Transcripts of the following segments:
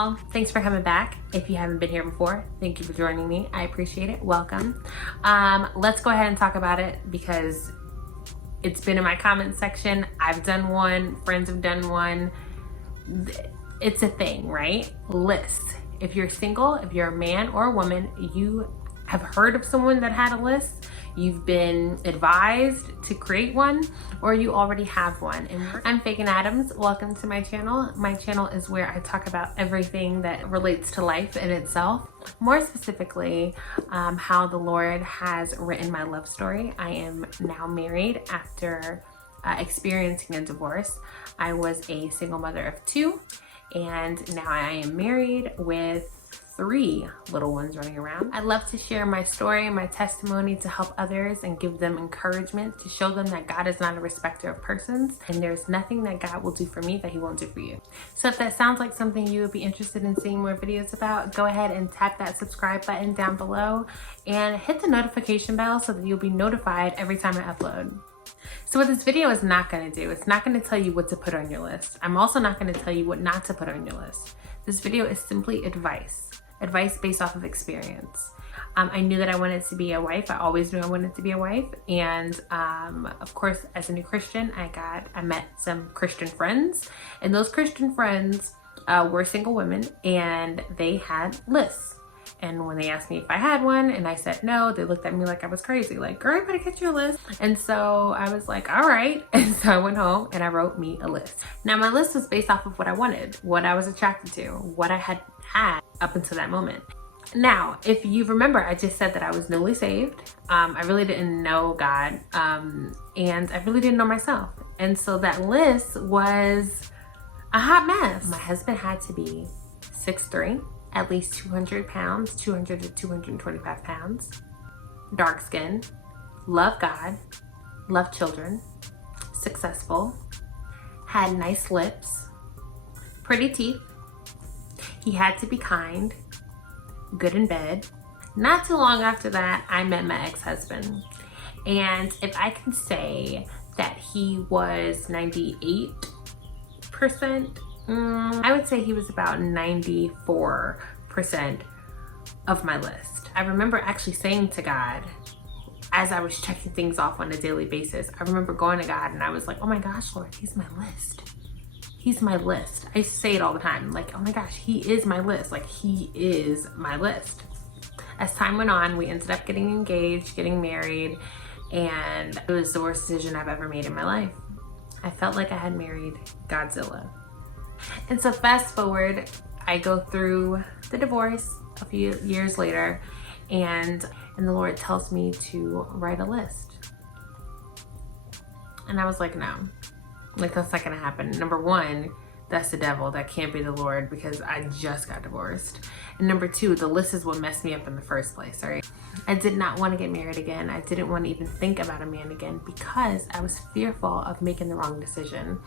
y'all. Thanks for coming back. If you haven't been here before, thank you for joining me. I appreciate it. Welcome. Let's go ahead and talk about it because it's been in my comment section. I've done one, friends have done one. It's a thing, right? List. If you're single, if you're a man or a woman, you have heard of someone that had a list, you've been advised to create one, or you already have one. And I'm Fagan Adams. Welcome to my channel. My channel is where I talk about everything that relates to life in itself. More specifically, how the Lord has written my love story. I am now married after experiencing a divorce. I was a single mother of 2, and now I am married with 3 little ones running around. I love to share my story, my testimony to help others and give them encouragement, to show them that God is not a respecter of persons and there's nothing that God will do for me that he won't do for you. So if that sounds like something you would be interested in seeing more videos about, go ahead and tap that subscribe button down below and hit the notification bell so that you'll be notified every time I upload. So what this video is not going to do, it's not going to tell you what to put on your list. I'm also not going to tell you what not to put on your list. This video is simply advice based off of experience. I knew that I wanted to be a wife. I always knew I wanted to be a wife. And of course, as a new Christian, I met some Christian friends, and those Christian friends were single women, and they had lists. And when they asked me if I had one and I said no, they looked at me like I was crazy, like, girl, you better get your list. And so I was like, all right. And so I went home and I wrote me a list. Now my list was based off of what I wanted, what I was attracted to, what I had up until that moment. Now, if you remember, I just said that I was newly saved. I really didn't know God, and I really didn't know myself. And so that list was a hot mess. My husband had to be 6'3", at least 200 pounds, 200 to 225 pounds, dark skin, love God, love children, successful, had nice lips, pretty teeth. He had to be kind, good in bed. Not too long after that, I met my ex-husband. And if I can say that he was 98%, I would say he was about 94% of my list. I remember actually saying to God, as I was checking things off on a daily basis, I remember going to God and I was like, oh my gosh, Lord, he's my list. He's my list. I say it all the time, like, oh my gosh, he is my list. Like, he is my list. As time went on, we ended up getting engaged, getting married, and it was the worst decision I've ever made in my life. I felt like I had married Godzilla. And so fast forward, I go through the divorce a few years later, and the Lord tells me to write a list. And I was like, no. Like, that's not gonna happen. Number 1, that's the devil. That can't be the Lord because I just got divorced. And number 2, the list is what messed me up in the first place, all right? I did not want to get married again. I didn't want to even think about a man again because I was fearful of making the wrong decision.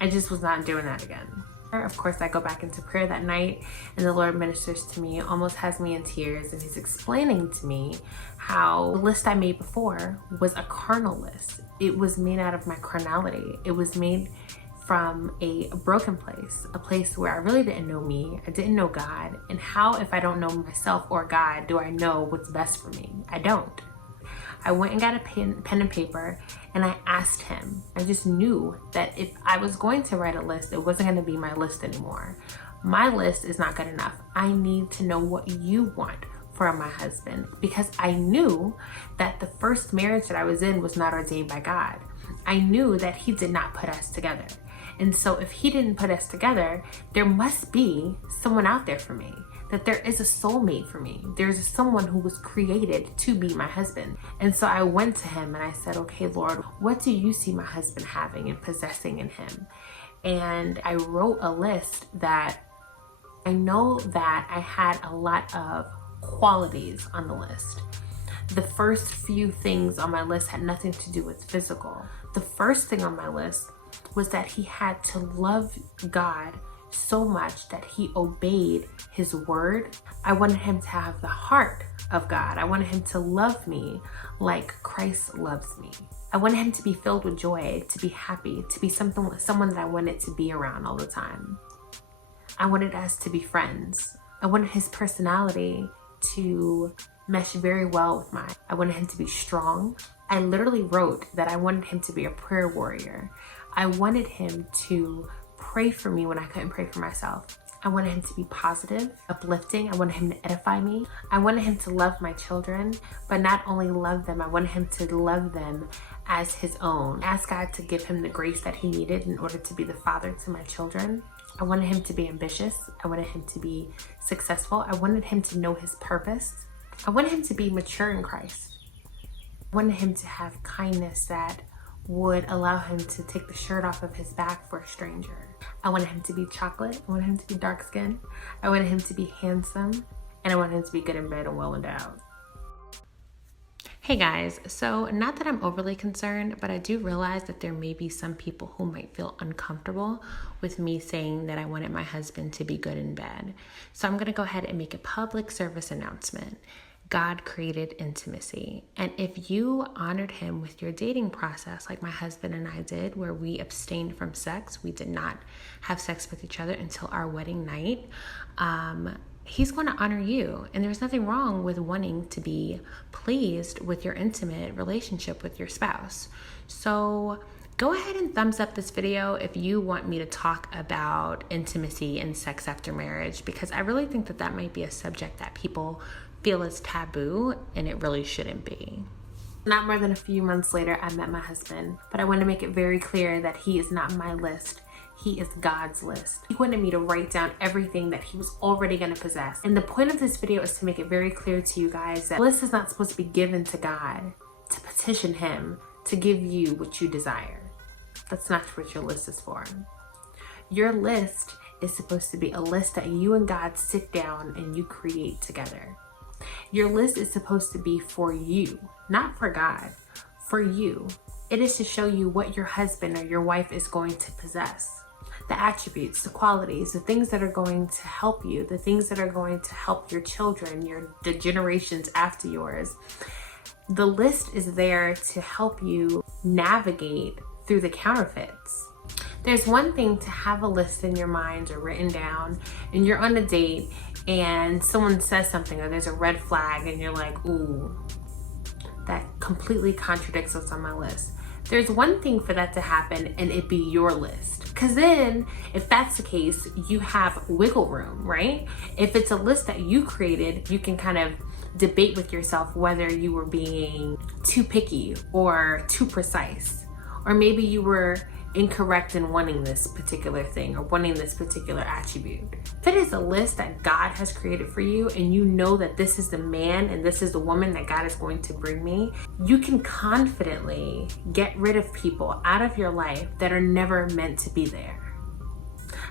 I just was not doing that again. Of course, I go back into prayer that night and the Lord ministers to me, almost has me in tears, and he's explaining to me how the list I made before was a carnal list. It was made out of my carnality. It was made from a broken place, a place where I really didn't know me. I didn't know God. And how, if I don't know myself or God, do I know what's best for me? I don't. I went and got a pen and paper and I asked him. I just knew that if I was going to write a list, it wasn't going to be my list anymore. My list is not good enough. I need to know what you want for my husband, because I knew that the first marriage that I was in was not ordained by God. I knew that he did not put us together. And so if he didn't put us together, there must be someone out there for me, that there is a soulmate for me. There's someone who was created to be my husband. And so I went to him and I said, okay, Lord, what do you see my husband having and possessing in him? And I wrote a list that I know that I had a lot of qualities on the list. The first few things on my list had nothing to do with physical. The first thing on my list was that he had to love God so much that he obeyed his word. I wanted him to have the heart of God. I wanted him to love me like Christ loves me. I wanted him to be filled with joy, to be happy, to be someone that I wanted to be around all the time. I wanted us to be friends. I wanted his personality to mesh very well with mine. I wanted him to be strong. I literally wrote that I wanted him to be a prayer warrior. I wanted him to pray for me when I couldn't pray for myself. I wanted him to be positive, uplifting. I wanted him to edify me. I wanted him to love my children, but not only love them, I wanted him to love them as his own. I asked God to give him the grace that he needed in order to be the father to my children. I wanted him to be ambitious. I wanted him to be successful. I wanted him to know his purpose. I wanted him to be mature in Christ. I wanted him to have kindness that would allow him to take the shirt off of his back for a stranger. I wanted him to be chocolate. I wanted him to be dark skinned. I wanted him to be handsome. And I wanted him to be good in bed and well endowed. Hey guys, so not that I'm overly concerned, but I do realize that there may be some people who might feel uncomfortable with me saying that I wanted my husband to be good in bed. So I'm going to go ahead and make a public service announcement. God created intimacy. And if you honored him with your dating process, like my husband and I did, where we abstained from sex, we did not have sex with each other until our wedding night, he's going to honor you. And there's nothing wrong with wanting to be pleased with your intimate relationship with your spouse. So go ahead and thumbs up this video if you want me to talk about intimacy and sex after marriage, because I really think that that might be a subject that people feel is taboo, and it really shouldn't be. Not more than a few months later, I met my husband, but I want to make it very clear that he is not my list. He is God's list. He wanted me to write down everything that he was already going to possess. And the point of this video is to make it very clear to you guys that the list is not supposed to be given to God to petition him to give you what you desire. That's not what your list is for. Your list is supposed to be a list that you and God sit down and you create together. Your list is supposed to be for you, not for God, for you. It is to show you what your husband or your wife is going to possess. The attributes, the qualities, the things that are going to help you, the things that are going to help your children, the generations after yours. The list is there to help you navigate through the counterfeits. There's one thing to have a list in your mind or written down, and you're on a date and someone says something or there's a red flag and you're like, ooh, that completely contradicts what's on my list. There's one thing for that to happen and it be your list. Because then, if that's the case, you have wiggle room, right? If it's a list that you created, you can kind of debate with yourself whether you were being too picky or too precise. Or maybe you were incorrect in wanting this particular thing or wanting this particular attribute. If it is a list that God has created for you and you know that this is the man and this is the woman that God is going to bring me, you can confidently get rid of people out of your life that are never meant to be there.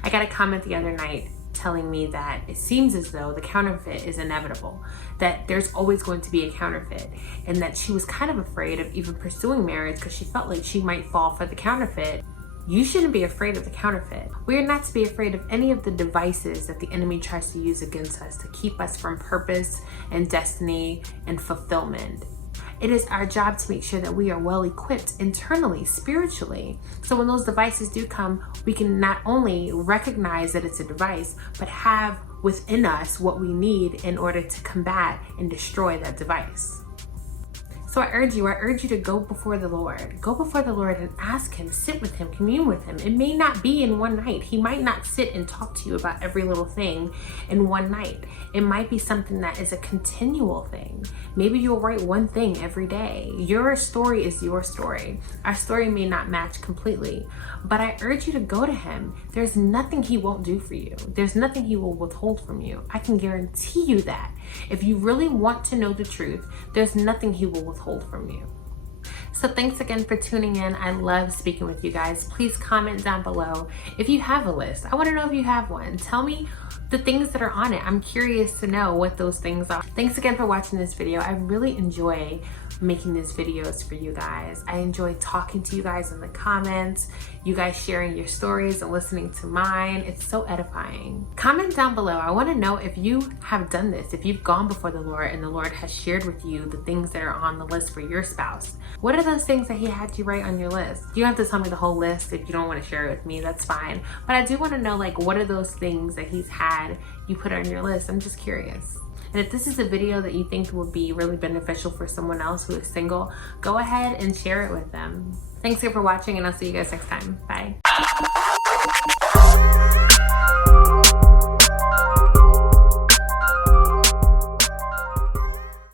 I got a comment the other night telling me that it seems as though the counterfeit is inevitable, that there's always going to be a counterfeit, and that she was kind of afraid of even pursuing marriage because she felt like she might fall for the counterfeit. You shouldn't be afraid of the counterfeit. We are not to be afraid of any of the devices that the enemy tries to use against us to keep us from purpose and destiny and fulfillment. It is our job to make sure that we are well equipped internally, spiritually. So when those devices do come, we can not only recognize that it's a device, but have within us what we need in order to combat and destroy that device. So I urge you to go before the Lord. Go before the Lord and ask him, sit with him, commune with him. It may not be in one night. He might not sit and talk to you about every little thing in one night. It might be something that is a continual thing. Maybe you'll write one thing every day. Your story is your story. Our story may not match completely, but I urge you to go to him. There's nothing he won't do for you. There's nothing he will withhold from you. I can guarantee you that. If you really want to know the truth, there's nothing he will withhold from you. So thanks again for tuning in. I love speaking with you guys. Please comment down below if you have a list. I want to know if you have one. Tell me the things that are on it. I'm curious to know what those things are. Thanks again for watching this video. I really enjoy making these videos for you guys. I enjoy talking to you guys in the comments, you guys sharing your stories and listening to mine. It's so edifying. Comment down below. I want to know if you have done this, if you've gone before the Lord and the Lord has shared with you the things that are on the list for your spouse. What are those things that he had you write on your list? You don't have to tell me the whole list. If you don't want to share it with me, that's fine. But I do want to know, like, what are those things that he's had you put on your list? I'm just curious. And if this is a video that you think will be really beneficial for someone else who is single, go ahead and share it with them. Thanks again for watching, and I'll see you guys next time. Bye.